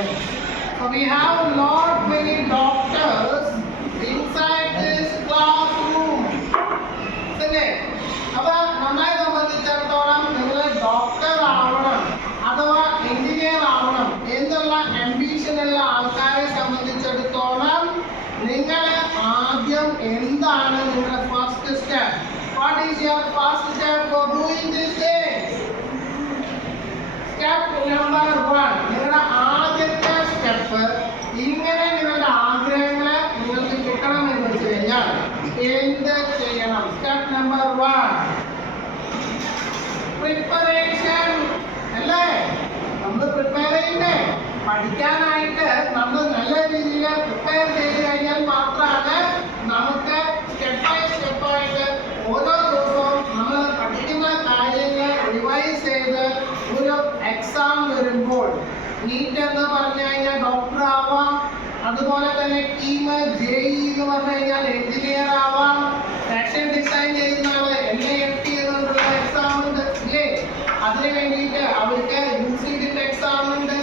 So we have not many doctors inside this classroom. അല്ലേ? അപ്പൊ നമ്മളെ സംബന്ധിച്ചിടത്തോളം നിങ്ങൾ ഡോക്ടർ ആവണം അഥവാ എഞ്ചിനീയർ ആവണം എന്നുള്ള ambition ഉള്ള ആൾക്കാരെ സംബന്ധിച്ചിടത്തോളം നിങ്ങൾ ആദ്യം എന്താണ് നിങ്ങളുടെ first step? What is your first step for doing this thing? Step number 1. നിങ്ങളുടെ ആദ്യത്തെ സ്റ്റെപ്പ് ഇങ്ങനെ നിങ്ങളുടെ ആഗ്രഹങ്ങളെ നിങ്ങൾക്ക് കിട്ടണമെന്ന് വെച്ച് കഴിഞ്ഞാൽ എന്ത് ചെയ്യണം? Step number 1 preparation. അല്ലേ? നമ്മൾ പ്രിപ്പയർ ചെയ്യണ്ടേ? പഠിക്കാനായിട്ട് നമ്മൾ നല്ല രീതിയിൽ പ്രിപ്പയർ ചെയ്ത് കഴിഞ്ഞാൽ മാത്രമാണ് നമുക്ക് സ്റ്റെപ്പ് ബൈ സ്റ്റെപ്പായിട്ട് ഓരോ ദിവസവും നമ്മൾ പഠിക്കുന്ന കാര്യങ്ങൾ റിവൈസ് ചെയ്ത് ഒരു എക്സാം വരുമ്പോൾ നീറ്റ് എന്ന് പറഞ്ഞു കഴിഞ്ഞാൽ ഡോക്ടർ ആവാം, അതുപോലെ തന്നെ കീമ് ജെഇ എന്ന് പറഞ്ഞു കഴിഞ്ഞാൽ എഞ്ചിനീയർ ആവാം, ഫാഷൻ ഡിസൈൻ ചെയ്യുന്ന ആള് NIFT എന്നുള്ള എക്സാം ഉണ്ട് ഇല്ലേ? അതിന് വേണ്ടിയിട്ട് അവർക്ക് UCD എക്സാം ഉണ്ട്,